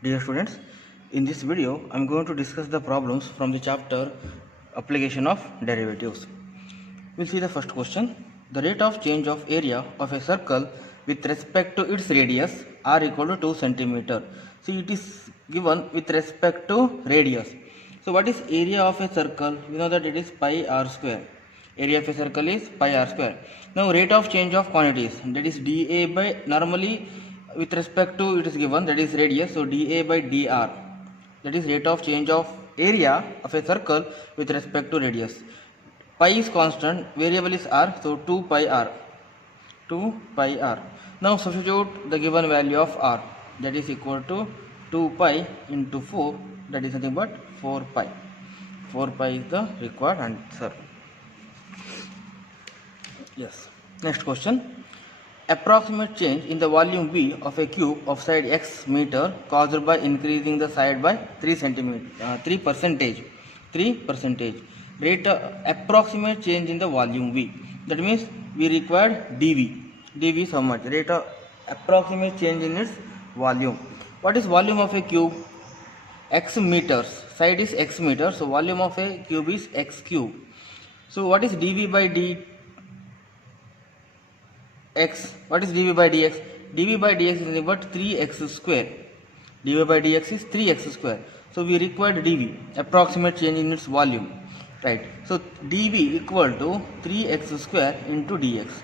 Dear students, in this video I am going to discuss the problems from the chapter Application of Derivatives. We'll see the first question. The rate of change of area of a circle with respect to its radius r equal to 2 centimeter. See, it is given with respect to radius. So what is area of a circle? We know that it is pi r square. Area of a circle is pi r square. Now rate of change of quantities, that is dA by, normally with respect to it is given, that is radius, so dA by dr, that is rate of change of area of a circle with respect to radius. Pi is constant, variable is r, so 2 pi r. Now substitute the given value of r, that is equal to 2 pi into 4, that is nothing but 4 pi. 4 pi is the required answer. Yes. Next question. Approximate change in the volume V of a cube of side x meter caused by increasing the side by 3%. Rate approximate change in the volume V. That means we required dV. dV is how much? Rate of approximate change in its volume. What is volume of a cube? X meters. Side is x meter. So volume of a cube is x cube. So what is dV by dx? What is dV by dx? dV by dx is nothing but 3x square. dV by dx is 3x square. So we required dV, approximate change in its volume. Right. So dV equal to 3x square into dx.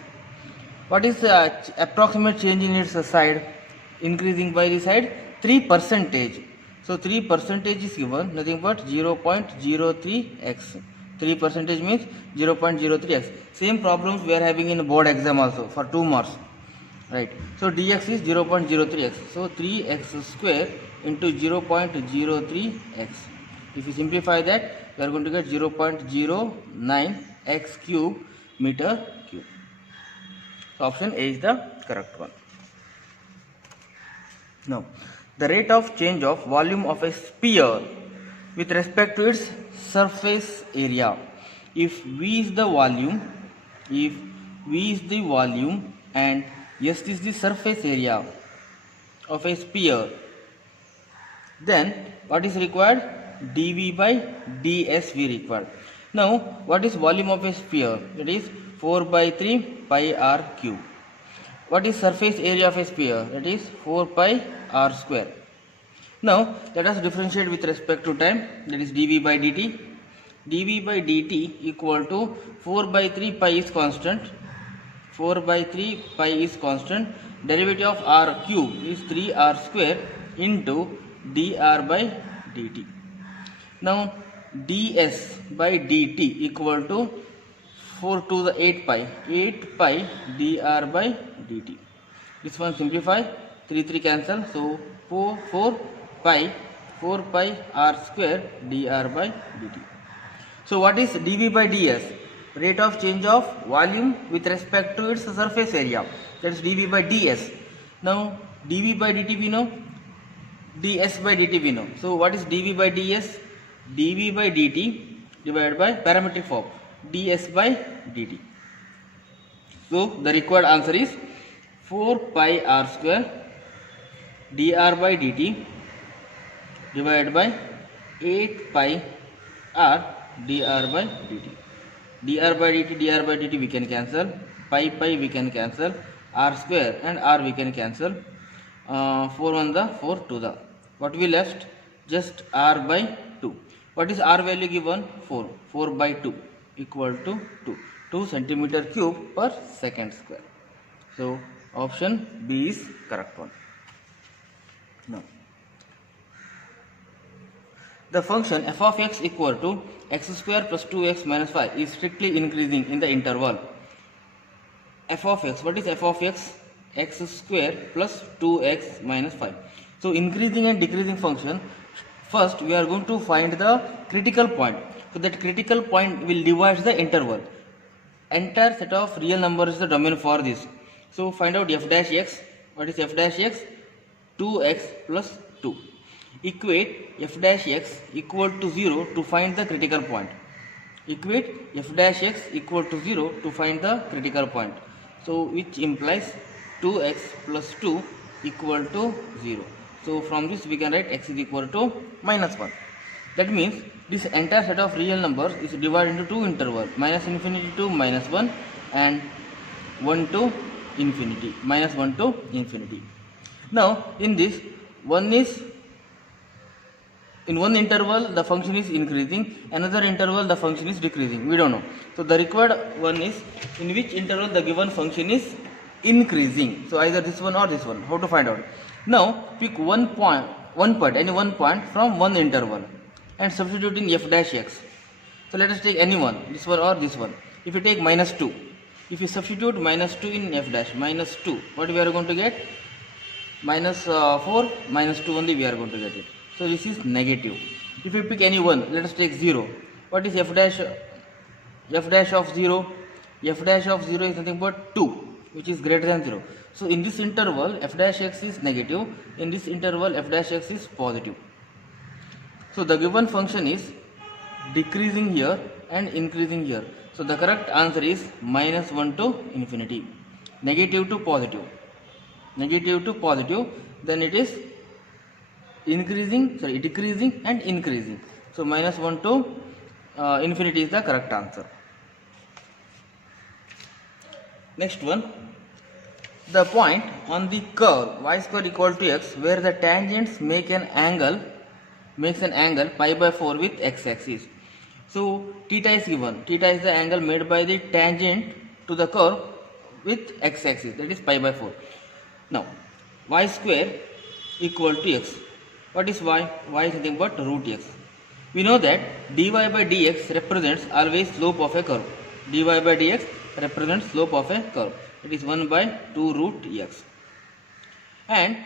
What is the approximate change in its side? Increasing by the side 3%. So 3% is given, nothing but 0.03x. 3% means 0.03x. Same problems we are having in board exam also for 2 marks. Right. So dx is 0.03x. So 3x square into 0.03x. If you simplify that, we are going to get 0.09x cube meter cube. So option A is the correct one. Now, the rate of change of volume of a sphere with respect to its surface area. If V is the volume, and S is the surface area of a sphere, then what is required? dV by ds we required. Now what is volume of a sphere? It is 4 by 3 pi r cube. What is surface area of a sphere? That is 4 pi r square. Now let us differentiate with respect to time, that is dV by dt. dV by dt equal to 4 by 3 pi is constant. 4 by 3 pi is constant. Derivative of r cube is 3r square into dr by dt. Now ds by dt equal to 4 to the 8 pi dr by dt. This one simplify, 3 cancel, so 4 pi r square dr by dt. So what is dV by ds? Rate of change of volume with respect to its surface area, that is dV by ds. Now dV by dt we know, ds by dt we know. So what is dV by ds? dV by dt divided by parametric form, ds by dt. So the required answer is 4 pi r square dr by dt divided by 8 pi r dr by dt. dr by dt we can cancel, pi we can cancel, r square and r we can cancel, 4 1 the 4 2 the, what we left? Just r by 2. What is r value given? 4 by 2 equal to 2 centimeter cube per second square. So option B is correct one. Now the function f of x equal to x square plus 2x minus 5 is strictly increasing in the interval. F of x, what is f of x? X square plus 2x minus 5. So increasing and decreasing function, first we are going to find the critical point. So that critical point will divide the interval. Entire set of real numbers is the domain for this. So find out f dash x. What is f dash x? 2x plus 2. Equate f dash x equal to 0 to find the critical point. Equate f dash x equal to 0 to find the critical point. So which implies 2x plus 2 equal to 0. So from this we can write x is equal to minus 1. That means this entire set of real numbers is divided into two intervals, minus infinity to minus 1 and 1 to infinity, minus 1 to infinity. Now in this, in one interval the function is increasing, another interval the function is decreasing, we don't know. So the required one is in which interval the given function is increasing. So either this one or this one. How to find out? Now pick any one point from one interval and substitute in f dash x. So let us take any one, this one or this one. If you take minus 2, if you substitute minus 2 in f dash, minus 2, what we are going to get? Minus 4, minus 2 only we are going to get it. So this is negative. If you pick any one, let us take 0. What is f dash of 0? F dash of 0 is nothing but 2, which is greater than 0. So in this interval f dash x is negative, in this interval f dash x is positive. So the given function is decreasing here and increasing here. So the correct answer is minus 1 to infinity, negative to positive, negative to positive, then it is decreasing and increasing. So minus 1 to infinity is the correct answer. Next one, the point on the curve y square equal to x where the tangents makes an angle pi by 4 with x axis. So theta is given. Theta is the angle made by the tangent to the curve with x axis, that is pi by 4. Now y square equal to x. What is y? Y is nothing but root x. We know that dy by dx represents always slope of a curve. Dy by dx represents slope of a curve. It is 1 by 2 root x. And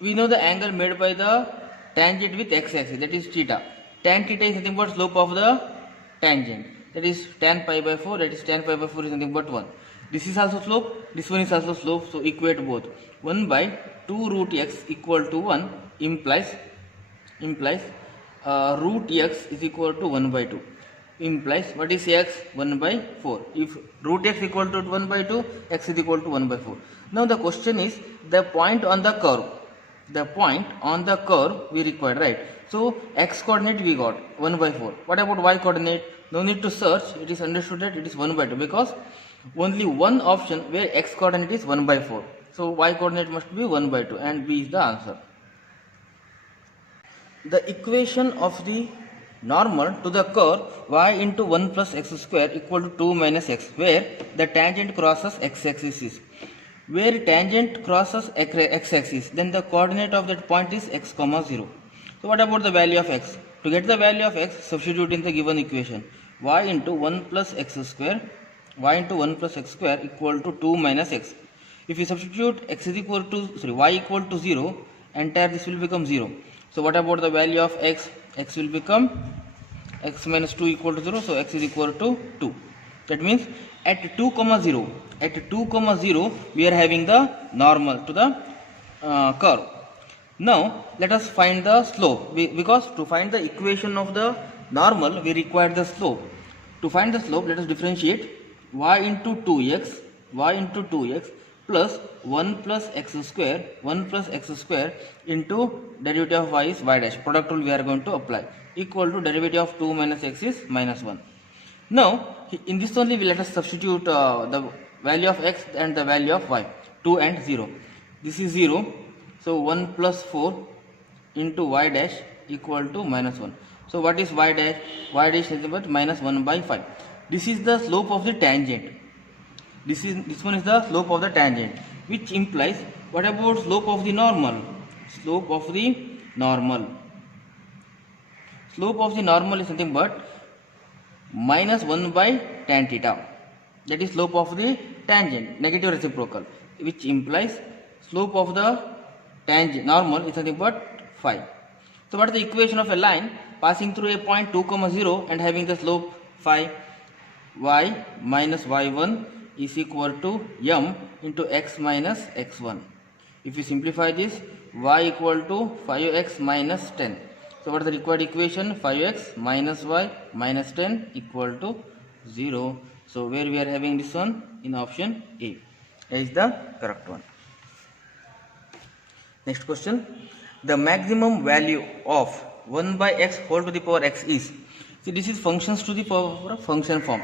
we know the angle made by the tangent with x axis, that is theta. Tan theta is nothing but slope of the tangent, that is tan pi by 4, that is tan pi by 4 is nothing but 1. This is also slope, this one is also slope, so equate both. 1 by 2 root x equal to 1 implies root x is equal to 1 by 2. Implies what is x? 1 by 4. If root x equal to 1 by 2, x is equal to 1 by 4. Now the question is the point on the curve. The point on the curve we required, right? So x coordinate we got 1 by 4. What about y coordinate? No need to search, it is understood that it is 1 by 2 because only one option where x coordinate is 1 by 4. So y coordinate must be 1 by 2 and B is the answer. The equation of the normal to the curve y into 1 plus x square equal to 2 minus x where the tangent crosses x axis is. Where tangent crosses x axis, then the coordinate of that point is x comma 0. So what about the value of x? To get the value of x, substitute in the given equation. Y into 1 plus x square equal to 2 minus x. If you substitute y equal to 0, entire this will become 0. So what about the value of x? X will become x minus 2 equal to 0, so x is equal to 2. That means at 2 comma 0 we are having the normal to the curve. Now let us find the slope, because to find the equation of the normal we require the slope. To find the slope, let us differentiate y into 2x plus 1 plus x square into derivative of y is y dash. Product rule we are going to apply, equal to derivative of 2 minus x is minus 1. Now in this only let us substitute the value of x and the value of y, 2 and 0. This is 0, so 1 plus 4 into y dash equal to minus 1. So what is y dash? Y dash is about minus 1 by 5. This is the slope of the tangent. This one is the slope of the tangent, which implies what about slope of the normal? Slope of the normal is nothing but minus 1 by tan theta. That is slope of the tangent, negative reciprocal, which implies slope of the tangent normal is nothing but 5. So what is the equation of a line passing through a point 2, 0 and having the slope 5? Y minus y1 is equal to m into x minus x1. If you simplify this, y equal to 5x minus 10. So what is the required equation? 5x minus y minus 10 equal to 0. So where we are having this one? In option A. A is the correct one. Next question. the maximum value of 1 by x whole to the power x is, see this is functions to the power of function form.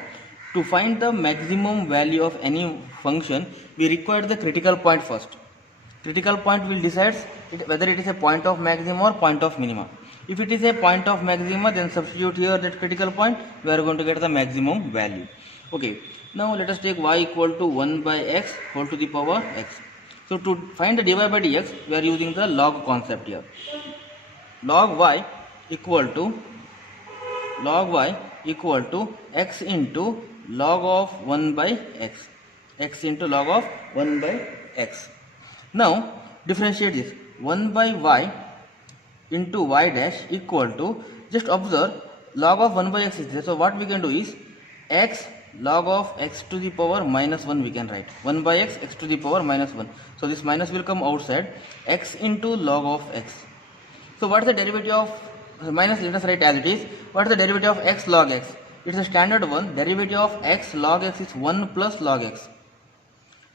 To find the maximum value of any function, we require the critical point first. Critical point will decide whether it is a point of maxima or point of minima. If it is a point of maxima, then substitute here that critical point, we are going to get the maximum value. Okay, now let us take y equal to 1 by x whole to the power x. So to find the dy by dx, we are using the log concept here. Log y equal to x into log of 1 by x, x into log of 1 by x. Now differentiate this, 1 by y into y dash equal to, just observe, log of 1 by x is there, so what we can do is x log of x to the power minus 1 we can write, 1 by x, x to the power minus 1. So this minus will come outside, x into log of x. So what is the derivative of minus, let us write as it is. What is the derivative of x log x? It is a standard one. Derivative of x log x is 1 plus log x.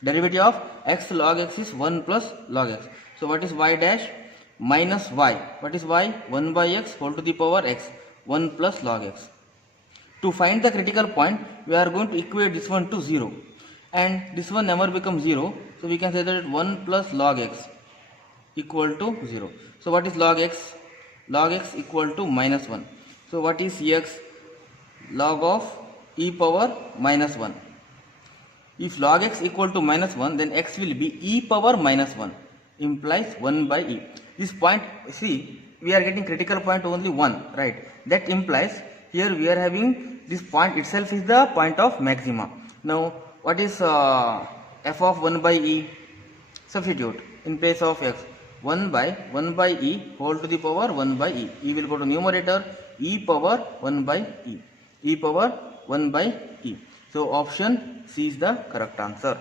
Derivative of x log x is 1 plus log x. So what is y dash? Minus y. What is y? 1 by x whole to the power x, 1 plus log x. To find the critical point, we are going to equate this one to 0, and this one never becomes 0, so we can say that 1 plus log x equal to 0. So what is log x? Log x equal to minus 1. So what is x? Log of e power minus 1. If log x equal to minus 1, then x will be e power minus 1, implies 1 by e. This point, see, we are getting critical point only 1, right? That implies here we are having this point itself is the point of maxima. Now what is f of 1 by e? Substitute in place of x, 1 by e whole to the power 1 by e. E will go to numerator, e power 1 by e, e power 1 by e. So option C is the correct answer.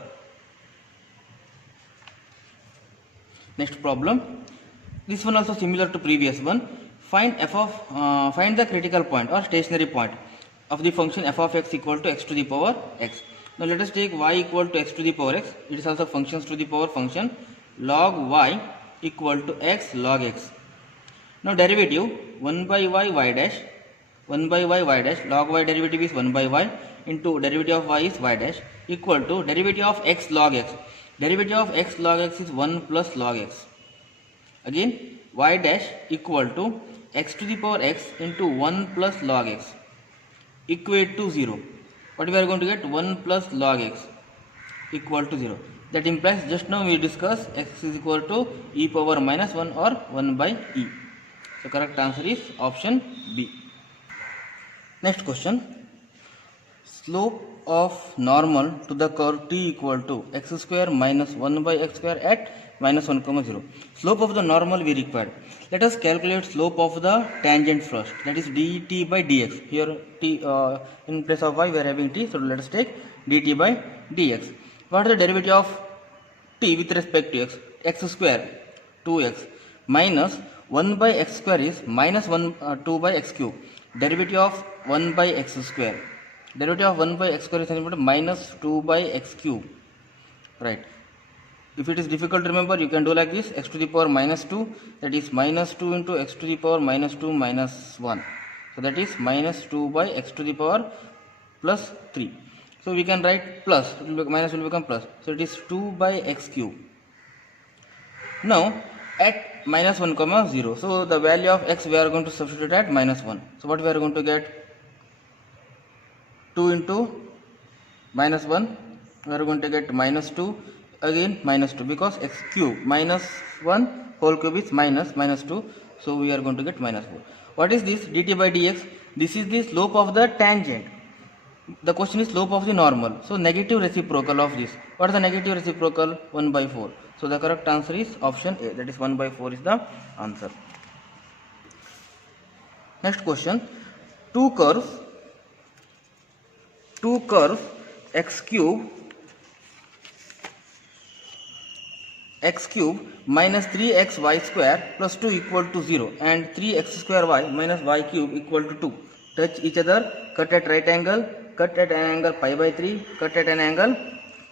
Next problem, this one also similar to previous one. Find the critical point or stationary point of the function f of x equal to x to the power x. Now let us take y equal to x to the power x. It is also functions to the power function. Log y equal to x log x. Now derivative 1 by y dash, 1 by y dash, log y derivative is 1 by y into derivative of y is y dash equal to derivative of x log x. Derivative of x log x is 1 plus log x. Again y dash equal to x to the power x into 1 plus log x, equate to 0. What we are going to get? 1 plus log x equal to 0. That implies, just now we discussed, x is equal to e power minus 1 or 1 by e. So correct answer is option B. Next question. Slope of normal to the curve t equal to x square minus 1 by x square at minus 1 comma 0. Slope of the normal we required. Let us calculate slope of the tangent first, that is dt by dx. Here t in place of y we are having t, so let us take dt by dx. What is the derivative of t with respect to x? X square 2x minus 1 by x square is minus 2 by x cube. Derivative of 1 by x square. Derivative of 1 by x square is equal to minus 2 by x cube. Right. If it is difficult to remember, you can do like this, x to the power minus 2, that is minus 2 into x to the power minus 2 minus 1. So that is minus 2 by x to the power plus 3. So we can write plus, minus will become plus. So it is 2 by x cube. Now at minus 1 comma 0. So the value of x we are going to substitute at minus 1. So what we are going to get? 2 into minus 1, we are going to get minus 2, again minus 2, because x cube minus 1 whole cube is minus 2, so we are going to get minus 4. What is this? Dt by dx. This is the slope of the tangent. The question is slope of the normal. So negative reciprocal of this. What is the negative reciprocal? 1 by 4. So the correct answer is option A, that is 1 by 4 is the answer. Next question. Two curves x cube minus 3x y square plus 2 equal to 0 and 3x square y minus y cube equal to 2 touch each other, cut at right angle, cut at an angle pi by 3, cut at an angle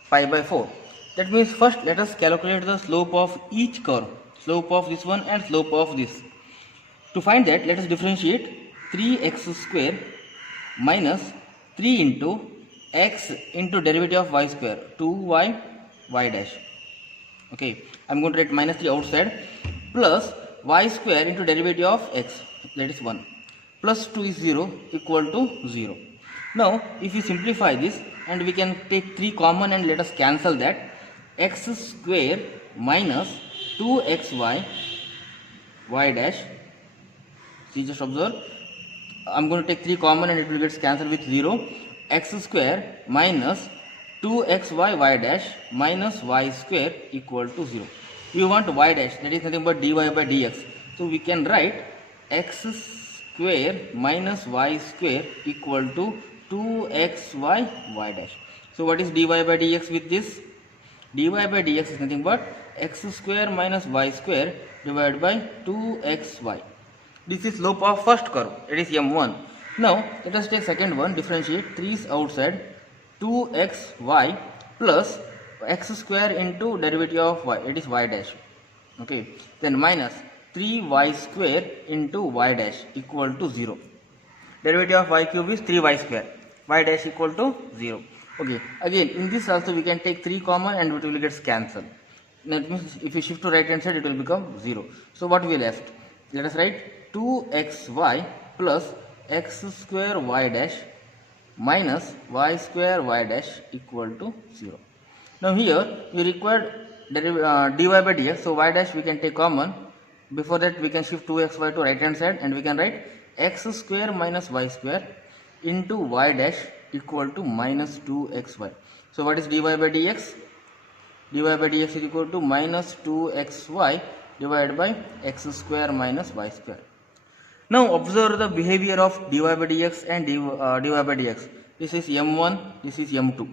pi by 4. That means first let us calculate the slope of each curve. slope of this one and slope of this. To find that, let us differentiate 3x square minus 3 into x into derivative of y square, 2y y dash. Okay, I'm going to write minus 3 outside, plus y square into derivative of x, that is 1, plus 2 is 0, equal to 0. Now if we simplify this, and we can take 3 common and let us cancel that, x square minus 2xy y dash. See, just observe, I'm going to take 3 common and it will get cancelled with 0. X square minus 2xy y dash minus y square equal to 0. We want y dash, that is nothing but dy by dx. So we can write x square minus y square equal to 2xy y dash. So what is dy by dx with this? Dy by dx is nothing but x square minus y square divided by 2xy. This is slope of first curve, it is m1. Now let us take second one, differentiate 3 is outside, 2xy plus x square into derivative of y, it is y dash. Okay, then minus 3y square into y dash equal to 0. Derivative of y cube is 3y square, y dash equal to 0. Okay, again in this also we can take 3 common and it will get cancelled. That means if you shift to right hand side it will become 0. So what we left? Let us write 2xy plus x square y dash minus y square y dash equal to 0. Now here we required dy by dx, so y dash we can take common. Before that we can shift 2xy to right hand side and we can write x square minus y square into y dash equal to minus 2xy. So what is dy by dx? Dy by dx is equal to minus 2xy divided by x square minus y square. Now observe the behavior of dy by dx and dy by dx. This is m1, this is m2.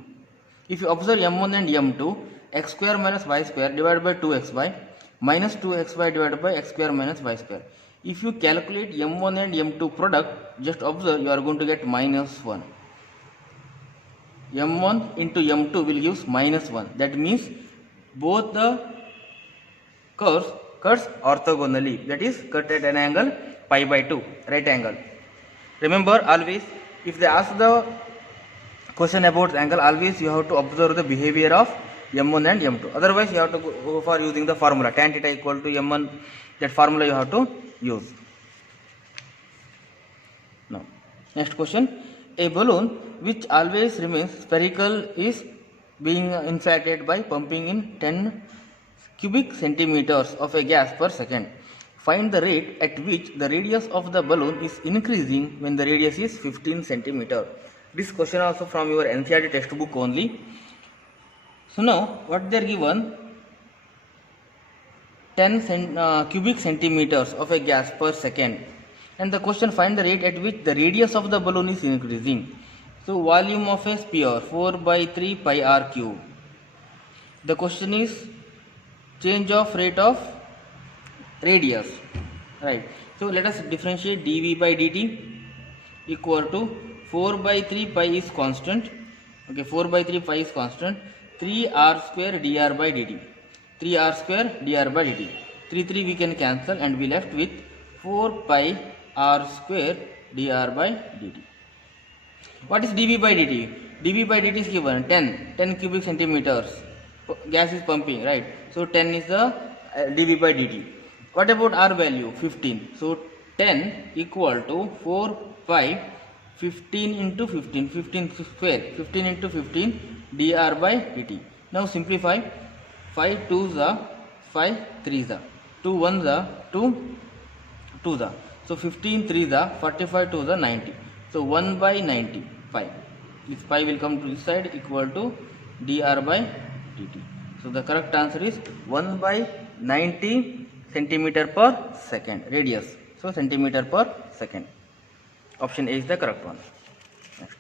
If you observe m1 and m2, x square minus y square divided by 2xy minus 2xy divided by x square minus y square. If you calculate m1 and m2 product, just observe, you are going to get minus 1. m1 into m2 will give minus 1. That means both the curves cuts orthogonally, that is cut at an angle pi by 2, right angle. Remember, always if they ask the question about angle, always you have to observe the behavior of m1 and m2. Otherwise you have to go for using the formula tan theta equal to m1, that formula you have to use. Now next question, a balloon which always remains spherical is being inflated by pumping in 10 cubic centimeters of a gas per second. Find the rate at which the radius of the balloon is increasing when the radius is 15 centimeter. This question also from your NCERT textbook only. So now what they are given, 10 cubic centimeters of a gas per second, and the question, find the rate at which the radius of the balloon is increasing. So volume of a sphere 4 by 3 pi r cube. The question is change of rate of radius, right? So let us differentiate dv by dt equal to 4 by 3 pi is constant. Okay, 4 by 3 pi is constant. 3r square dr by dt. 3r square dr by dt. 3 we can cancel and we left with 4 pi r square dr by dt. What is dv by dt? dv by dt is given 10 cubic centimeters. Gas is pumping, right? So 10 is the dv by dt. What about r value? 15. So 10 equal to 4 pi 15 into 15, 15 square, 15 into 15 dr by dt. Now simplify, 5 2s are 5 3s are 2 1s are 2 2s are. So 15 3s are 45 2s are 90. So 1 by 90 pi. This pi will come to this side equal to dr by dt. So the correct answer is 1 by 90 centimeter per second radius. So centimeter per second. Option A is the correct one. Next.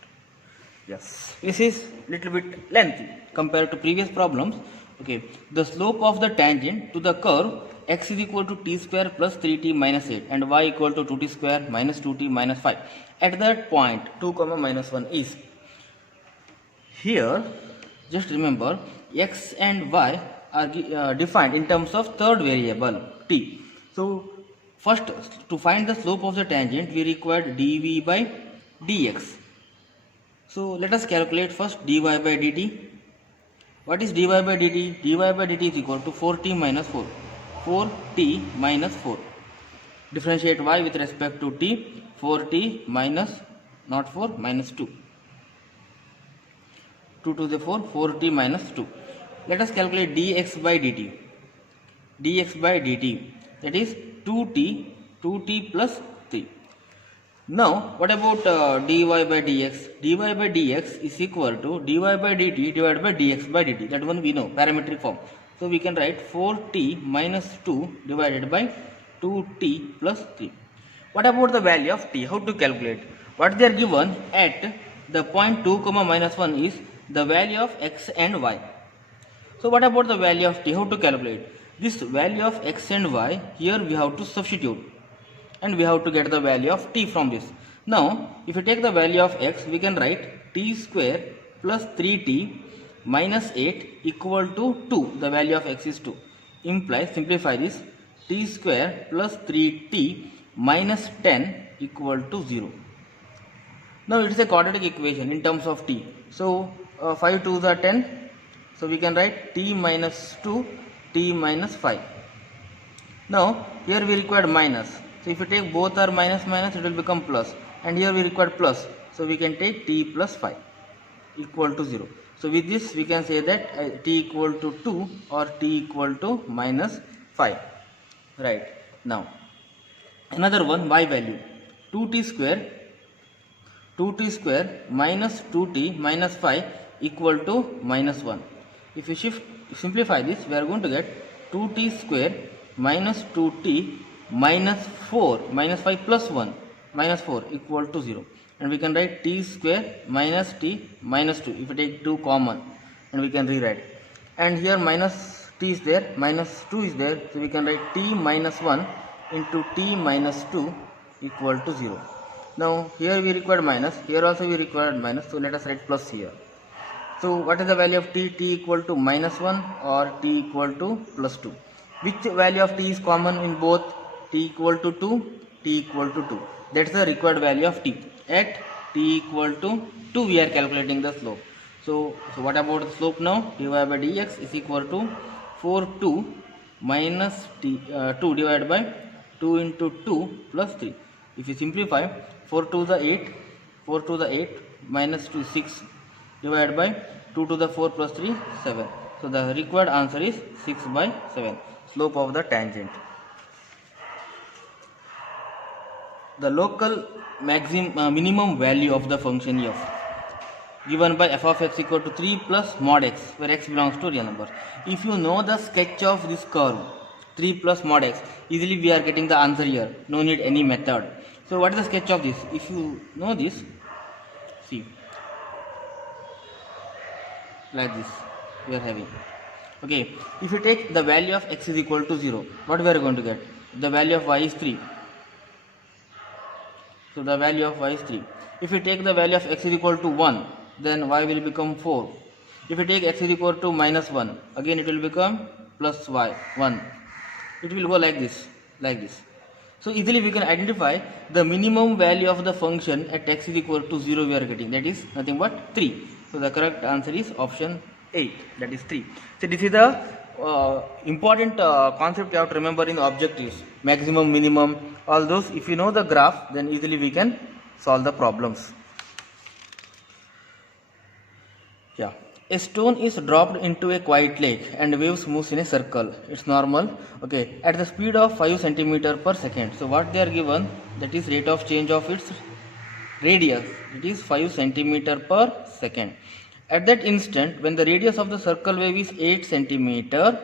Yes, this is little bit lengthy compared to previous problems. Okay, the slope of the tangent to the curve x is equal to t square plus 3t minus 8 and y equal to 2t square minus 2t minus 5. At that point 2 comma minus 1 is. Here just remember x and y are defined in terms of third variable. t. So first, to find the slope of the tangent, we required dv by dx. So let us calculate first dy by dt. What is dy by dt? Dy by dt is equal to 4t minus 4. 4t minus 4. Differentiate y with respect to t. 4t minus, not 4, minus 2. 2 to the 4, 4t minus 2. Let us calculate dx by dt. Dx by dt, that is 2t plus 3. Now what about dy by dx? Dy by dx is equal to dy by dt divided by dx by dt. That one we know, parametric form. So we can write 4t minus 2 divided by 2t plus 3. What about the value of t? How to calculate? What they are given at the point 2, minus 1 is the value of x and y. So what about the value of t? How to calculate? This value of x and y, here we have to substitute and we have to get the value of t from this. Now if you take the value of x, we can write t square plus 3t minus 8 equal to 2. The value of x is 2. Implies, simplify this, t square plus 3t minus 10 equal to 0. Now it is a quadratic equation in terms of t. So 5 2s are 10. So we can write t minus 2, t minus 5. Now here we required minus. So if you take both are minus minus, it will become plus. And here we required plus. So we can take t plus 5 equal to 0. So with this we can say that t equal to 2 or t equal to minus 5. Right. Now another one, y value. 2t square minus 2t minus 5 equal to minus 1. If you simplify this, we are going to get 2t square minus 2t minus 4 minus 5 plus 1 minus 4 equal to 0. And we can write t square minus t minus 2. If you take 2 common, and we can rewrite. And here minus t is there, minus 2 is there. So we can write t minus 1 into t minus 2 equal to 0. Now here we required minus, here also we required minus. So let us write plus here. So what is the value of t? T equal to minus 1 or t equal to plus 2. Which value of t is common in both? T equal to 2, t equal to 2. That's the required value of t. At t equal to 2 we are calculating the slope. So what about the slope now? dy by dx is equal to 4 2 minus 2 divided by 2 into 2 plus 3. If you simplify, 4 to the 8, 4 to the 8 minus 2 6 divided by 2 to the 4 plus 3 7. So the required answer is 6 by 7. Slope of the tangent. The local minimum value of the function f given by f of x equal to 3 plus mod x, where x belongs to real number. If you know the sketch of this curve 3 plus mod x, easily we are getting the answer here. No need any method. So what is the sketch of this? If you know this, see, like this we are having. Okay, if you take the value of x is equal to 0, what we are going to get? The value of y is 3. So the value of y is 3. If you take the value of x is equal to 1, then y will become 4. If you take x is equal to minus 1, again it will become plus y 1. It will go like this, like this. So easily we can identify the minimum value of the function at x is equal to 0 we are getting. That is nothing but 3. So the correct answer is option 8, that is 3. So this is the important concept you have to remember in the objectives. Maximum, minimum, all those. If you know the graph, then easily we can solve the problems. Yeah. A stone is dropped into a quiet lake and waves moves in a circle. It's normal. Okay. At the speed of 5 cm per second. So what they are given, that is rate of change of its radius. It is 5 cm per second. At that instant, when the radius of the circle wave is 8 cm,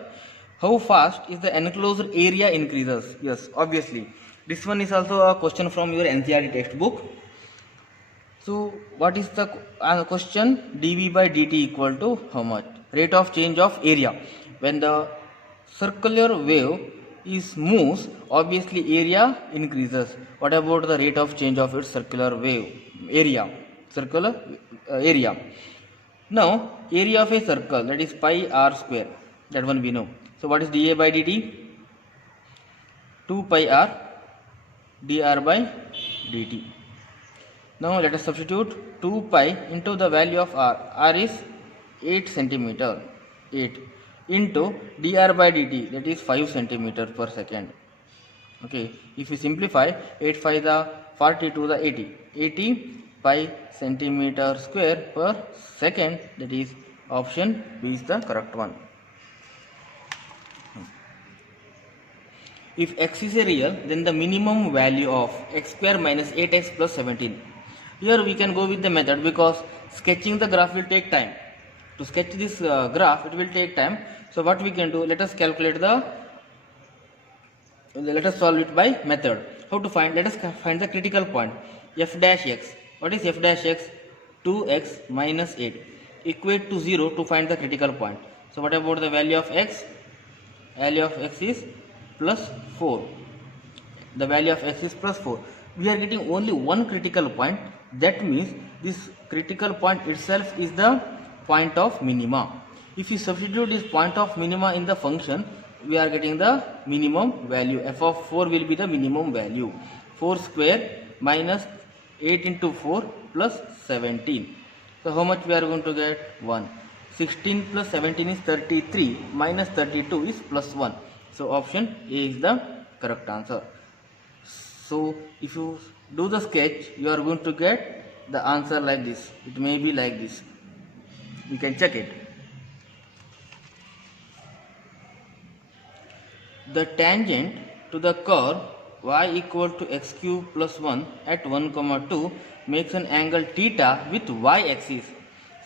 how fast is the enclosed area increases? Yes, obviously. This one is also a question from your NCERT textbook. So what is the question? dv by dt equal to how much? Rate of change of area. When the circular wave is moves, obviously area increases. What about the rate of change of its circular wave area? Circular area. Now area of a circle, that is pi r square. That one we know. So what is dA by dt? 2 pi r dr by dt. Now let us substitute 2 pi into the value of r. R is 8 centimeter, 8 into dr by dt, that is 5 centimeter per second. Okay, if we simplify, 8 5 the 40 to the 80 pi centimeter square per second, that is option B is the correct one. If x is a real, then the minimum value of x square minus 8x plus 17. Here we can go with the method because sketching the graph will take time. To sketch this graph, it will take time. So what we can do, let us calculate let us solve it by method. How to find? Let us find the critical point. F dash x. What is f dash x? 2x minus 8. Equate to 0 to find the critical point. So what about the value of x? Value of x is plus 4. The value of x is plus 4. We are getting only one critical point. That means this critical point itself is the point of minima. If you substitute this point of minima in the function, we are getting the minimum value. F of 4 will be the minimum value. 4 square minus 8 into 4 plus 17. So how much we are going to get? 1. 16 plus 17 is 33, minus 32 is plus 1. So option A is the correct answer. So if you do the sketch, you are going to get the answer like this. It may be like this. You can check it. The tangent to the curve y equal to x cube plus 1 at 1, 2 makes an angle theta with y-axis.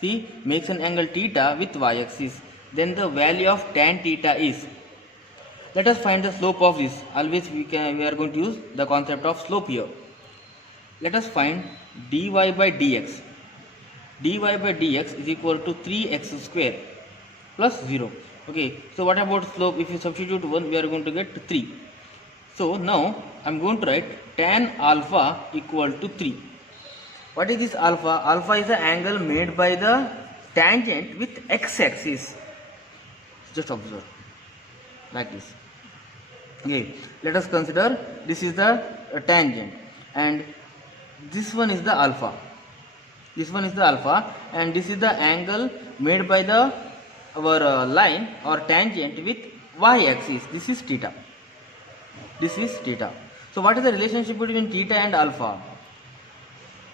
See, makes an angle theta with y-axis. Then the value of tan theta is. Let us find the slope of this. Always we are going to use the concept of slope here. Let us find dy by dx. dy by dx is equal to 3x square plus 0. Okay, so what about slope? If you substitute 1, we are going to get 3. So now I am going to write tan alpha equal to 3. What is this alpha? Alpha is the angle made by the tangent with x-axis. Just observe like this. Okay, let us consider this is the tangent and this one is the alpha. This one is the alpha and this is the angle made by the our line or tangent with y-axis. This is theta. This is theta. So what is the relationship between theta and alpha?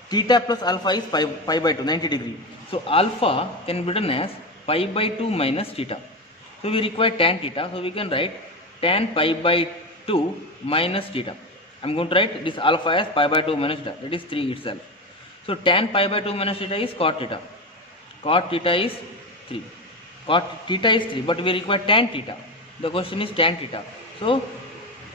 Theta plus alpha is pi by 2, 90 degree. So alpha can be written as pi by 2 minus theta. So we require tan theta. So we can write tan pi by 2 minus theta. I am going to write this alpha as pi by 2 minus theta. That is 3 itself. So tan pi by 2 minus theta is cot theta. Cot theta is 3. Cot theta is 3, but we require tan theta. The question is tan theta. So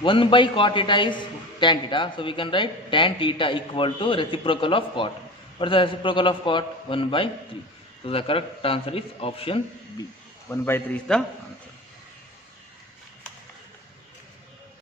1 by cot theta is tan theta. So we can write tan theta equal to reciprocal of cot. What is the reciprocal of cot? 1 by 3. So the correct answer is option B. 1 by 3 is the answer.